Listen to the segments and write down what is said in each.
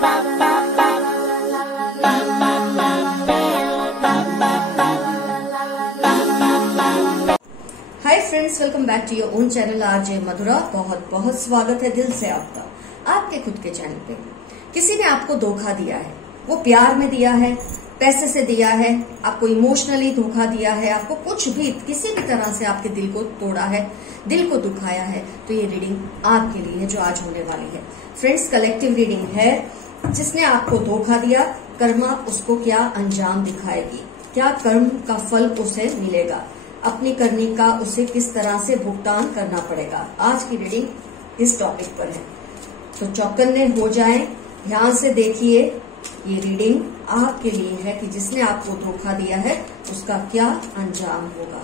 Hi friends, welcome back to your own channel RJ Madhura. बहुत बहुत स्वागत है दिल से आपका आपके खुद के चैनल पे। किसी ने आपको धोखा दिया है, वो प्यार में दिया है, पैसे से दिया है, आपको इमोशनली धोखा दिया है, आपको कुछ भी किसी भी तरह से आपके दिल को तोड़ा है, दिल को दुखाया है, तो ये रीडिंग आपके लिए है जो आज होने वाली है। फ्रेंड्स, कलेक्टिव रीडिंग है। जिसने आपको धोखा दिया, कर्मा उसको क्या अंजाम दिखाएगी, क्या कर्म का फल उसे मिलेगा, अपनी करनी का उसे किस तरह से भुगतान करना पड़ेगा। आज की रीडिंग इस टॉपिक पर है, तो चौकन्ने हो जाएं, ध्यान से देखिए। ये रीडिंग आपके लिए है कि जिसने आपको धोखा दिया है उसका क्या अंजाम होगा।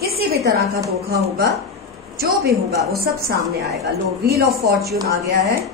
किसी भी तरह का धोखा होगा, जो भी होगा वो सब सामने आएगा। लो, व्हील ऑफ फॉर्च्यून आ गया है।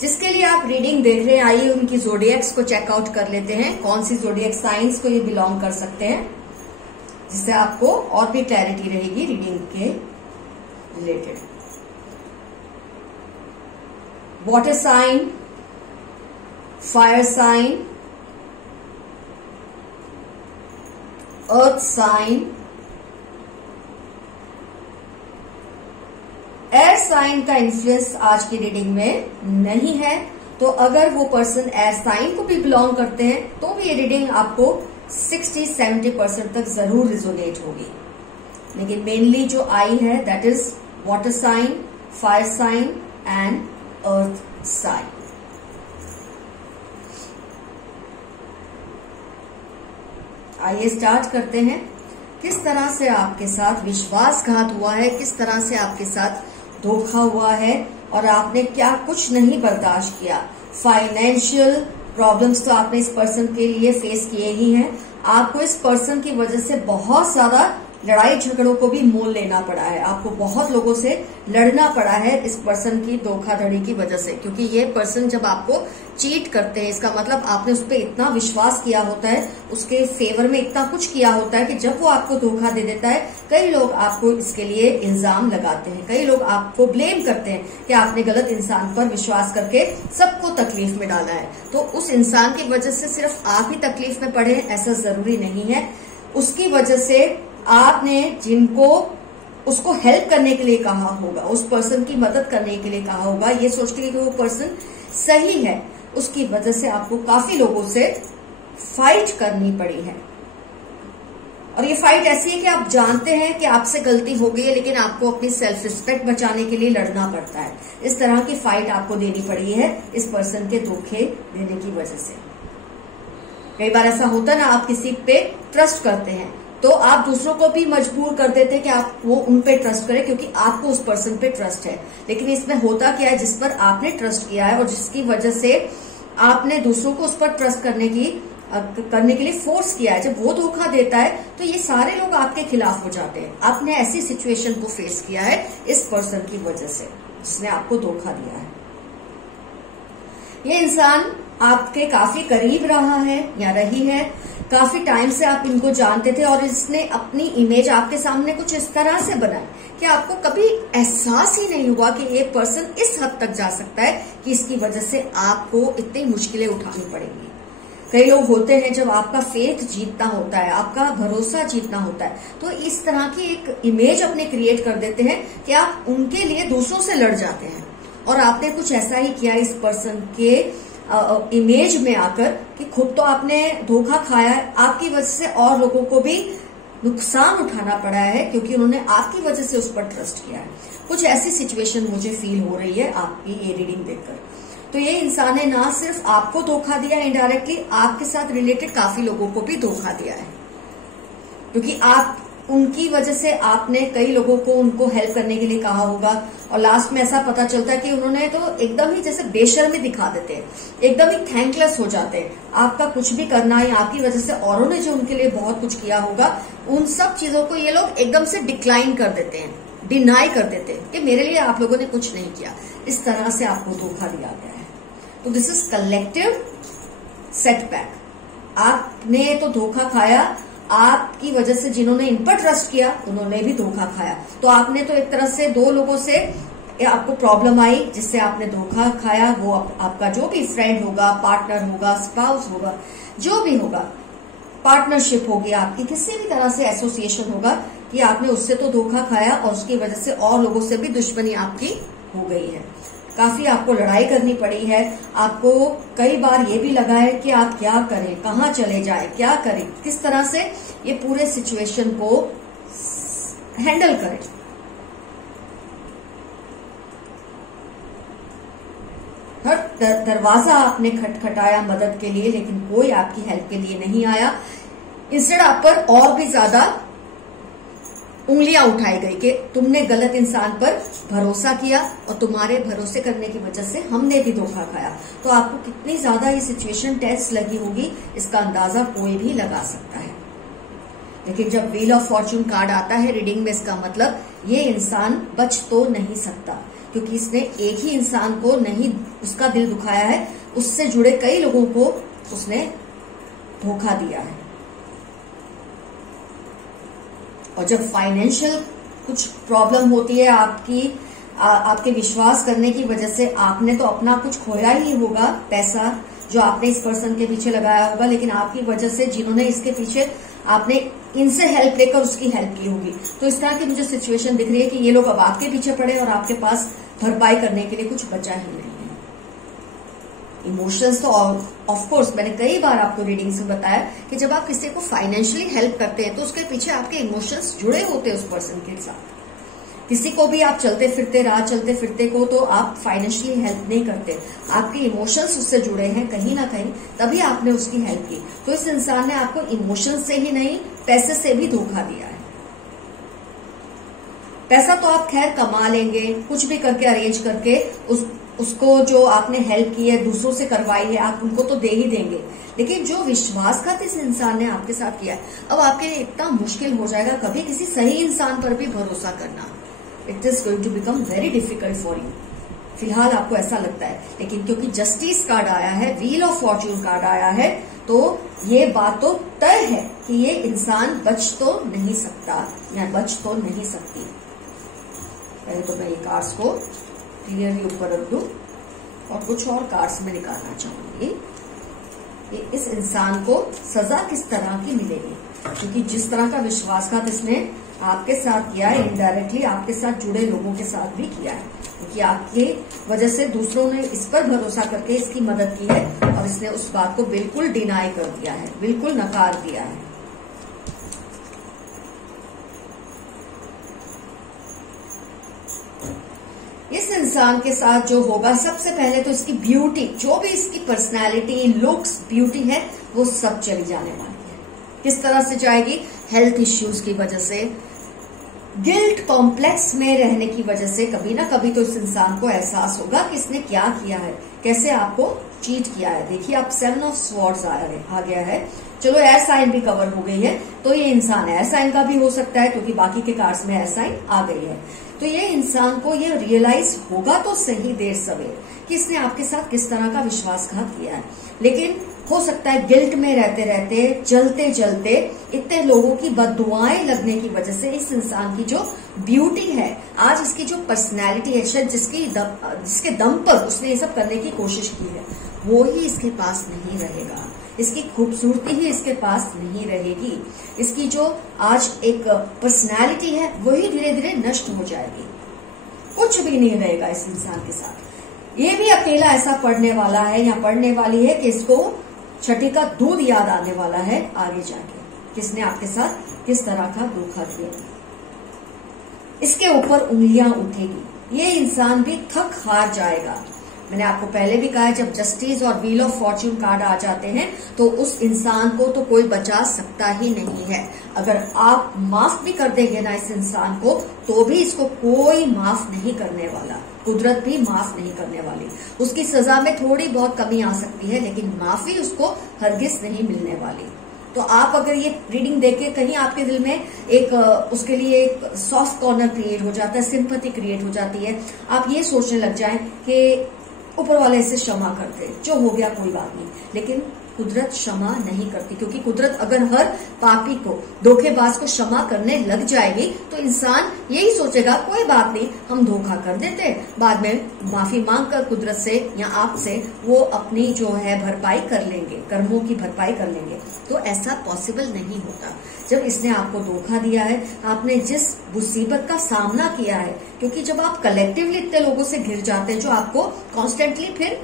जिसके लिए आप रीडिंग देख रहे हैं, आइए उनकी ज़ोडिएक्स को चेकआउट कर लेते हैं। कौन सी ज़ोडिएक साइंस को ये बिलोंग कर सकते हैं, जिससे आपको और भी क्लैरिटी रहेगी रीडिंग के related. Water sign, fire sign, earth sign, air sign का इन्फ्लुएंस आज की रीडिंग में नहीं है। तो अगर वो पर्सन एयर साइन को भी बिलोंग करते हैं तो भी ये रीडिंग आपको 60-70% तक जरूर रिजोनेट होगी। लेकिन मेनली जो आई है that is water sign, fire sign and earth sign. आइए स्टार्ट करते हैं। किस तरह से आपके साथ विश्वासघात हुआ है, किस तरह से आपके साथ धोखा हुआ है और आपने क्या कुछ नहीं बर्दाश्त किया। फाइनेंशियल प्रॉब्लम्स तो आपने इस पर्सन के लिए फेस किए ही हैं। आपको इस पर्सन की वजह से बहुत ज्यादा लड़ाई झगड़ों को भी मोल लेना पड़ा है। आपको बहुत लोगों से लड़ना पड़ा है इस पर्सन की धोखाधड़ी की वजह से, क्योंकि ये पर्सन जब आपको चीट करते हैं इसका मतलब आपने उस पर इतना विश्वास किया होता है, उसके फेवर में इतना कुछ किया होता है कि जब वो आपको धोखा दे देता है, कई लोग आपको इसके लिए इल्जाम लगाते हैं, कई लोग आपको ब्लेम करते हैं कि आपने गलत इंसान पर विश्वास करके सबको तकलीफ में डाला है। तो उस इंसान की वजह से सिर्फ आप ही तकलीफ में पड़े, ऐसा जरूरी नहीं है। उसकी वजह से आपने जिनको उसको हेल्प करने के लिए कहा होगा, उस पर्सन की मदद करने के लिए कहा होगा, ये सोच के कि वो पर्सन सही है, उसकी वजह से आपको काफी लोगों से फाइट करनी पड़ी है। और ये फाइट ऐसी है कि आप जानते हैं कि आपसे गलती हो गई है, लेकिन आपको अपनी सेल्फ रिस्पेक्ट बचाने के लिए लड़ना पड़ता है। इस तरह की फाइट आपको देनी पड़ी है इस पर्सन के धोखे देने की वजह से। कई बार ऐसा होता है ना, आप किसी पे ट्रस्ट करते हैं तो आप दूसरों को भी मजबूर कर देते हैं कि आप वो उन पे ट्रस्ट करें, क्योंकि आपको उस पर्सन पे ट्रस्ट है। लेकिन इसमें होता क्या है, जिस पर आपने ट्रस्ट किया है और जिसकी वजह से आपने दूसरों को उस पर ट्रस्ट करने के लिए फोर्स किया है, जब वो धोखा देता है तो ये सारे लोग आपके खिलाफ हो जाते हैं। आपने ऐसी सिचुएशन को फेस किया है इस पर्सन की वजह से, जिसने आपको धोखा दिया है। ये इंसान आपके काफी करीब रहा है या रही है, काफी टाइम से आप इनको जानते थे और इसने अपनी इमेज आपके सामने कुछ इस तरह से बनाई कि आपको कभी एहसास ही नहीं हुआ कि एक पर्सन इस हद तक जा सकता है कि इसकी वजह से आपको इतनी मुश्किलें उठानी पड़ेंगी। कई लोग होते हैं जब आपका फेथ जीतना होता है, आपका भरोसा जीतना होता है, तो इस तरह की एक इमेज अपने क्रिएट कर देते हैं कि आप उनके लिए दूसरों से लड़ जाते हैं। और आपने कुछ ऐसा ही किया इस पर्सन के इमेज में आकर कि खुद तो आपने धोखा खाया है, आपकी वजह से और लोगों को भी नुकसान उठाना पड़ा है क्योंकि उन्होंने आपकी वजह से उस पर ट्रस्ट किया है। कुछ ऐसी सिचुएशन मुझे फील हो रही है आपकी ये रीडिंग देखकर। तो ये इंसान ने ना सिर्फ आपको धोखा दिया, इनडायरेक्टली आपके साथ रिलेटेड काफी लोगों को भी धोखा दिया है, क्योंकि आप उनकी वजह से आपने कई लोगों को उनको हेल्प करने के लिए कहा होगा और लास्ट में ऐसा पता चलता है कि उन्होंने तो एकदम ही जैसे बेशर्मी दिखा देते हैं, एकदम ही थैंकलेस हो जाते हैं। आपका कुछ भी करना या आपकी वजह से औरों ने जो उनके लिए बहुत कुछ किया होगा, उन सब चीजों को ये लोग एकदम से डिक्लाइन कर देते हैं, डिनाई कर देते हैं कि मेरे लिए आप लोगों ने कुछ नहीं किया। इस तरह से आपको धोखा दिया गया है। तो दिस इज कलेक्टिव सेटबैक। आपने तो धोखा खाया, आपकी वजह से जिन्होंने इन पर ट्रस्ट किया उन्होंने भी धोखा खाया। तो आपने तो एक तरह से दो लोगों से आपको प्रॉब्लम आई जिससे आपने धोखा खाया। वो आपका जो भी फ्रेंड होगा, पार्टनर होगा, स्पाउस होगा, जो भी होगा, पार्टनरशिप होगी आपकी, किसी भी तरह से एसोसिएशन होगा कि आपने उससे तो धोखा खाया और उसकी वजह से और लोगों से भी दुश्मनी आपकी हो गई है। काफी आपको लड़ाई करनी पड़ी है। आपको कई बार ये भी लगा है कि आप क्या करें, कहाँ चले जाए, क्या करें, किस तरह से ये पूरे सिचुएशन को हैंडल करें। हर दरवाजा आपने खटखटाया मदद के लिए, लेकिन कोई आपकी हेल्प के लिए नहीं आया। इंस्टेड आप पर और भी ज्यादा उंगलियां उठाई गई कि तुमने गलत इंसान पर भरोसा किया और तुम्हारे भरोसे करने की वजह से हमने भी धोखा खाया। तो आपको कितनी ज्यादा ये सिचुएशन टेंस लगी होगी, इसका अंदाजा कोई भी लगा सकता है। लेकिन जब व्हील ऑफ फॉर्चून कार्ड आता है रीडिंग में, इसका मतलब ये इंसान बच तो नहीं सकता, क्योंकि इसने एक ही इंसान को नहीं उसका दिल दुखाया है, उससे जुड़े कई लोगों को उसने धोखा दिया है। और जब फाइनेंशियल कुछ प्रॉब्लम होती है आपके विश्वास करने की वजह से, आपने तो अपना कुछ खोया ही होगा, पैसा जो आपने इस पर्सन के पीछे लगाया होगा, लेकिन आपकी वजह से जिन्होंने इसके पीछे आपने इनसे हेल्प लेकर उसकी हेल्प की होगी। तो इस तरह की मुझे सिचुएशन दिख रही है कि ये लोग अब आपके पीछे पड़े और आपके पास भरपाई करने के लिए कुछ बचा ही नहीं है। इमोशंस तो ऑफ कोर्स मैंने कई बार आपको रीडिंग्स में बताया कि जब आप किसी को फाइनेंशियली हेल्प करते हैं तो उसके पीछे आपके इमोशंस जुड़े होते हैं उस पर्सन के साथ। किसी को भी आप चलते फिरते राह चलते फिरते को तो आप फाइनेंशियली हेल्प नहीं करते, आपके इमोशंस उससे जुड़े हैं कहीं ना कहीं, तभी आपने उसकी हेल्प की। तो इस इंसान ने आपको इमोशंस से ही नहीं, पैसे से भी धोखा दिया है। पैसा तो आप खैर कमा लेंगे, कुछ भी करके अरेंज करके उसको जो आपने हेल्प की है, दूसरों से करवाई है, आप उनको तो दे ही देंगे। लेकिन जो विश्वासघात इस इंसान ने आपके साथ किया है, अब आपके लिए इतना मुश्किल हो जाएगा कभी किसी सही इंसान पर भी भरोसा करना। It is going to become very difficult for you. फिलहाल आपको ऐसा लगता है, लेकिन क्योंकि जस्टिस कार्ड आया है, व्हील ऑफ फॉर्च्यून कार्ड आया है, तो ये बात तो तय है कि ये इंसान बच तो नहीं सकता या बच तो नहीं सकती। पहले तो मैं ये कार्ड्स को क्लियरली ऊपर रख दूं और कुछ और कार्ड्स में निकालना चाहूंगी कि इस इंसान को सजा किस तरह की मिलेगी, क्योंकि जिस तरह का विश्वासघात इसने आपके साथ किया है, इनडायरेक्टली आपके साथ जुड़े लोगों के साथ भी किया है, क्योंकि आपकी वजह से दूसरों ने इस पर भरोसा करके इसकी मदद की है और इसने उस बात को बिल्कुल डिनाई कर दिया है, बिल्कुल नकार दिया है। इस इंसान के साथ जो होगा, सबसे पहले तो इसकी ब्यूटी, जो भी इसकी पर्सनालिटी, लुक्स, ब्यूटी है, वो सब चली जाने वाली है। किस तरह से जाएगी? हेल्थ इश्यूज की वजह से, गिल्ट कॉम्प्लेक्स में रहने की वजह से कभी ना कभी तो इस इंसान को एहसास होगा कि इसने क्या किया है, कैसे आपको चीट किया है। देखिए आप 7 ऑफ स्वॉर्ड्स आ गया है। चलो एयर साइन भी कवर हो गई है, तो ये इंसान एयर साइन का भी हो सकता है, क्योंकि बाकी के कार्ड्स में एयर साइन आ गई है। तो ये इंसान को ये रियलाइज होगा तो सही देर सवेर कि इसने आपके साथ किस तरह का विश्वासघात किया है। लेकिन हो सकता है गिल्ट में रहते रहते, जलते जलते, इतने लोगों की बददुआएं लगने की वजह से इस इंसान की जो ब्यूटी है, आज इसकी जो पर्सनैलिटी है, शायद जिसके दम पर उसने ये सब करने की कोशिश की है, वो ही इसके पास नहीं रहेगा। इसकी खूबसूरती ही इसके पास नहीं रहेगी। इसकी जो आज एक पर्सनैलिटी है, वही धीरे धीरे नष्ट हो जाएगी। कुछ भी नहीं रहेगा इस इंसान के साथ। ये भी अकेला ऐसा पढ़ने वाला है या पढ़ने वाली है कि इसको छठी का दूध याद आने वाला है आगे जाके, किसने आपके साथ किस तरह का धोखा दिया, इसके ऊपर उंगलियां उठेगी। ये इंसान भी थक हार जाएगा। मैंने आपको पहले भी कहा है, जब जस्टिस और व्हील ऑफ फॉर्च्यून कार्ड आ जाते हैं तो उस इंसान को तो कोई बचा सकता ही नहीं है। अगर आप माफ भी कर देंगे ना इस इंसान को, तो भी इसको कोई माफ नहीं करने वाला, कुदरत भी माफ नहीं करने वाली। उसकी सजा में थोड़ी बहुत कमी आ सकती है, लेकिन माफी उसको हरगिज नहीं मिलने वाली। तो आप अगर ये रीडिंग देके कहीं आपके दिल में एक उसके लिए एक सॉफ्ट कॉर्नर क्रिएट हो जाता है, सिंपैथी क्रिएट हो जाती है, आप ये सोचने लग जाएं कि ऊपर वाले से क्षमा कर दे, जो हो गया कोई बात नहीं। लेकिन कुदरत क्षमा नहीं करती, क्योंकि कुदरत अगर हर पापी को, धोखेबाज को क्षमा करने लग जाएगी तो इंसान यही सोचेगा कोई बात नहीं, हम धोखा कर देते, बाद में माफी मांगकर कुदरत से या आपसे वो अपनी जो है भरपाई कर लेंगे, कर्मों की भरपाई कर लेंगे। तो ऐसा पॉसिबल नहीं होता। जब इसने आपको धोखा दिया है, आपने जिस मुसीबत का सामना किया है, क्योंकि जब आप कलेक्टिवली इतने लोगों से घिर जाते हैं जो आपको कॉन्स्टेंटली फिर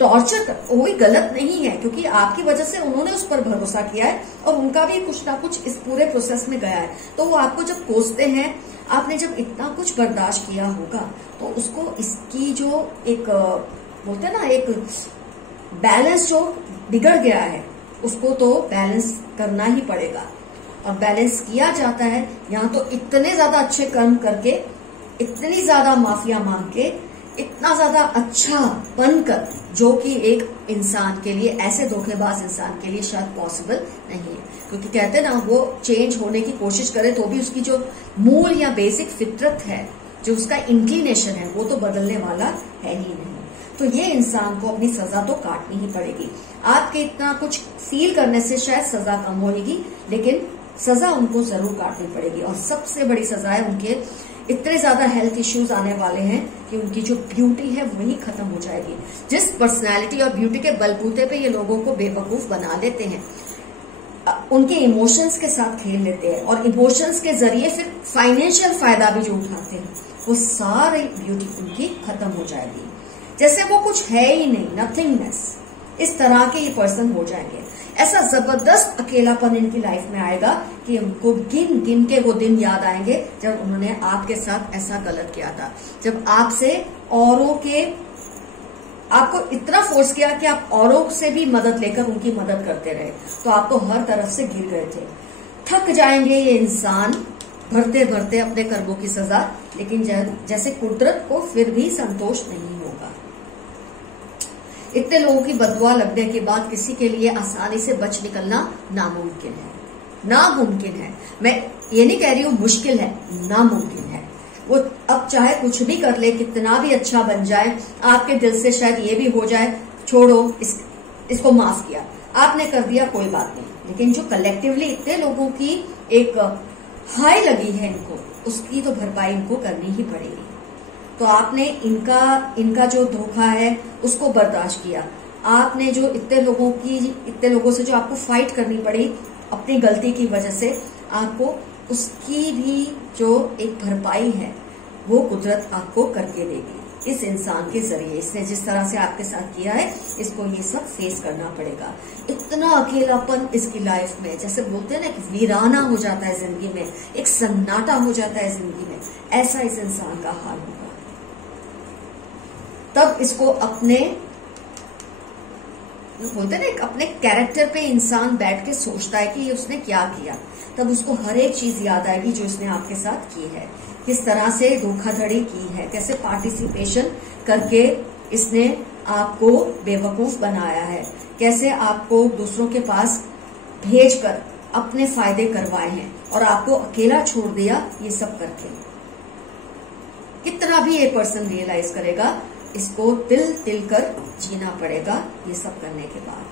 टॉर्चर कर, कोई गलत नहीं है, क्योंकि आपकी वजह से उन्होंने उस पर भरोसा किया है और उनका भी कुछ ना कुछ इस पूरे प्रोसेस में गया है। तो वो आपको जब कोसते हैं, आपने जब इतना कुछ बर्दाश्त किया होगा, तो उसको इसकी जो एक बोलते हैं ना, एक बैलेंस जो बिगड़ गया है, उसको तो बैलेंस करना ही पड़ेगा। और बैलेंस किया जाता है यहाँ तो इतने ज्यादा अच्छे कर्म करके, इतनी ज्यादा माफिया मांग के, इतना ज्यादा अच्छा बनकर, जो कि एक इंसान के लिए, ऐसे धोखेबाज इंसान के लिए शायद पॉसिबल नहीं है। क्योंकि कहते हैं ना, वो चेंज होने की कोशिश करे तो भी उसकी जो मूल या बेसिक फितरत है, जो उसका इंक्लिनेशन है, वो तो बदलने वाला है ही नहीं। तो ये इंसान को अपनी सजा तो काटनी ही पड़ेगी। आपके इतना कुछ फील करने से शायद सजा कम होगी, लेकिन सजा उनको जरूर काटनी पड़ेगी। और सबसे बड़ी सजा है, उनके इतने ज्यादा हेल्थ इश्यूज आने वाले हैं कि उनकी जो ब्यूटी है वही खत्म हो जाएगी। जिस पर्सनैलिटी और ब्यूटी के बलबूते पे ये लोगों को बेवकूफ बना देते हैं, उनके इमोशंस के साथ खेल लेते हैं और इमोशंस के जरिए फिर फाइनेंशियल फायदा भी जो उठाते हैं, वो सारी ब्यूटी उनकी खत्म हो जाएगी। जैसे वो कुछ है ही नहीं, नथिंगनेस, इस तरह के ये पर्सन हो जाएंगे। ऐसा जबरदस्त अकेलापन इनकी लाइफ में आएगा कि उनको गिन गिन के वो दिन याद आएंगे जब उन्होंने आपके साथ ऐसा गलत किया था, जब आपसे औरों के, आपको इतना फोर्स किया कि आप औरों से भी मदद लेकर उनकी मदद करते रहे, तो आप तो हर तरफ से गिर गए थे। थक जाएंगे ये इंसान भरते भरते अपने कर्मों की सजा, लेकिन जैसे कुदरत को फिर भी संतोष नहीं होगा। इतने लोगों की बददुआ लगने के बाद किसी के लिए आसानी से बच निकलना नामुमकिन है, नामुमकिन है। मैं ये नहीं कह रही हूँ मुश्किल है, नामुमकिन है। वो अब चाहे कुछ भी कर ले, कितना भी अच्छा बन जाए, आपके दिल से शायद ये भी हो जाए, छोड़ो इसको माफ किया, आपने कर दिया, कोई बात नहीं। लेकिन जो कलेक्टिवली इतने लोगों की एक हाई लगी है इनको, उसकी तो भरपाई इनको करनी ही पड़ेगी। तो आपने इनका जो धोखा है उसको बर्दाश्त किया, आपने जो इतने लोगों से जो आपको फाइट करनी पड़ी अपनी गलती की वजह से, आपको उसकी भी जो एक भरपाई है वो कुदरत आपको करके देगी इस इंसान के जरिए। इसने जिस तरह से आपके साथ किया है, इसको ये सब फेस करना पड़ेगा। इतना अकेलापन इसकी लाइफ में, जैसे बोलते हैं ना, एक वीराना हो जाता है जिंदगी में, एक सन्नाटा हो जाता है जिंदगी में, ऐसा इस इंसान का हाल होगा। तब इसको अपने, बोलते हैं ना, अपने कैरेक्टर पे इंसान बैठ के सोचता है कि उसने क्या किया, तब उसको हर एक चीज याद आएगी जो इसने आपके साथ की है, किस तरह से धोखाधड़ी की है, कैसे पार्टिसिपेशन करके इसने आपको बेवकूफ बनाया है, कैसे आपको दूसरों के पास भेजकर अपने फायदे करवाए हैं और आपको अकेला छोड़ दिया ये सब करके। कितना भी ये पर्सन रियलाइज करेगा, इसको तिल तिल कर जीना पड़ेगा ये सब करने के बाद।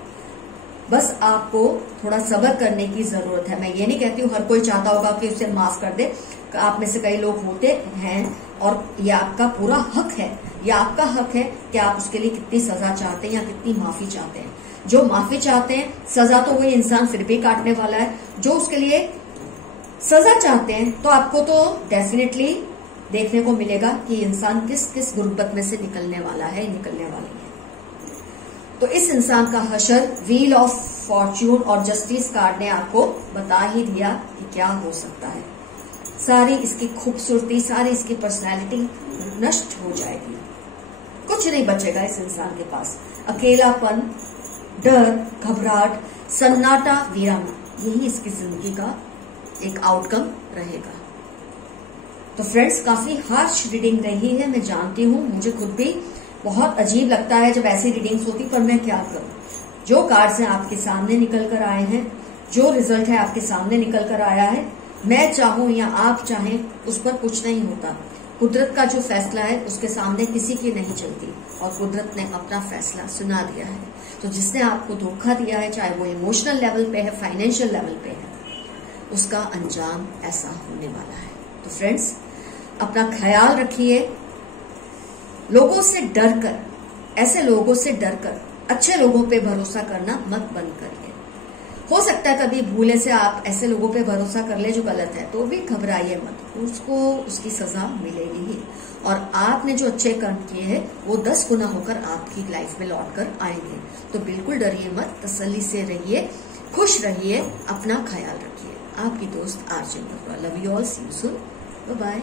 बस आपको थोड़ा सब्र करने की जरूरत है। मैं ये नहीं कहती हूँ हर कोई चाहता होगा कि उसे माफ कर दे, आप में से कई लोग होते हैं और ये आपका पूरा हक है, ये आपका हक है कि आप उसके लिए कितनी सजा चाहते हैं या कितनी माफी चाहते हैं। जो माफी चाहते हैं, सजा तो वही इंसान फिर भी काटने वाला है। जो उसके लिए सजा चाहते हैं, तो आपको तो डेफिनेटली देखने को मिलेगा कि इंसान किस किस गुर्बत में से निकलने वाला है, निकलने वाली है। तो इस इंसान का हशर व्हील ऑफ फॉर्च्यून और जस्टिस कार्ड ने आपको बता ही दिया कि क्या हो सकता है। सारी इसकी खूबसूरती, सारी इसकी पर्सनैलिटी नष्ट हो जाएगी, कुछ नहीं बचेगा इस इंसान के पास। अकेलापन, डर, घबराहट, सन्नाटा, वीराना, यही इसकी जिंदगी का एक आउटकम रहेगा। तो फ्रेंड्स, काफी हार्श रीडिंग रही है, मैं जानती हूँ। मुझे खुद भी बहुत अजीब लगता है जब ऐसी रीडिंग्स होती, पर मैं क्या करूं। जो कार्ड्स हैं आपके सामने निकल कर आए हैं, जो रिजल्ट है आपके सामने निकल कर आया है, मैं चाहूं या आप चाहें उस पर कुछ नहीं होता। कुदरत का जो फैसला है उसके सामने किसी की नहीं चलती, और कुदरत ने अपना फैसला सुना दिया है। तो जिसने आपको धोखा दिया है, चाहे वो इमोशनल लेवल पे है, फाइनेंशियल लेवल पे है, उसका अंजाम ऐसा होने वाला है। तो फ्रेंड्स, अपना ख्याल रखिए। लोगों से डरकर, ऐसे लोगों से डरकर अच्छे लोगों पे भरोसा करना मत बंद करिए। हो सकता है कभी भूले से आप ऐसे लोगों पे भरोसा कर ले जो गलत है, तो भी घबराइए मत, उसको उसकी सजा मिलेगी ही। और आपने जो अच्छे कर्म किए हैं वो 10 गुना होकर आपकी लाइफ में लौट कर आएंगे। तो बिल्कुल डरिए मत, तसल्ली से रहिए, खुश रहिए, अपना ख्याल रखिए। आपकी दोस्त RJ Barua. Love you all, see you soon, bye bye.